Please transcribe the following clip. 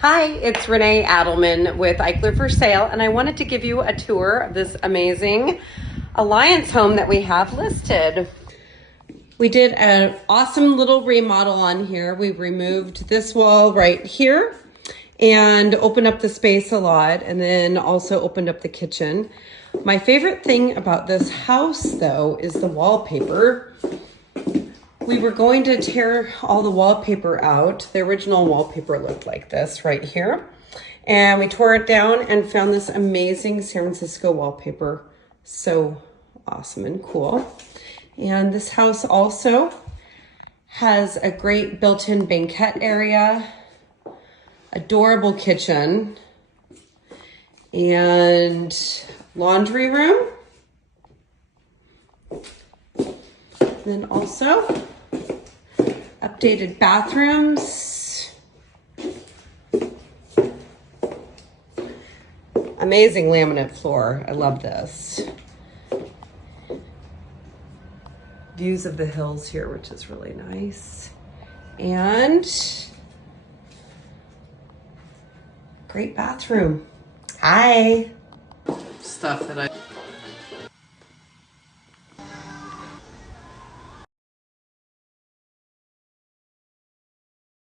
Hi, it's Renee Adelmann with Eichler for Sale, and I wanted to give you a tour of this amazing Alliance home that we have listed. We did an awesome little remodel on here. We removed this wall right here and opened up the space a lot, and then also opened up the kitchen. My favorite thing about this house, though, is the wallpaper. We were going to tear all the wallpaper out. The original wallpaper looked like this right here. And we tore it down and found this amazing San Francisco wallpaper. So awesome and cool. And this house also has a great built-in banquette area, adorable kitchen, and laundry room. And then also updated bathrooms. Amazing laminate floor. I love this. Views of the hills here, which is really nice. And great bathroom. Hi. Stuff that I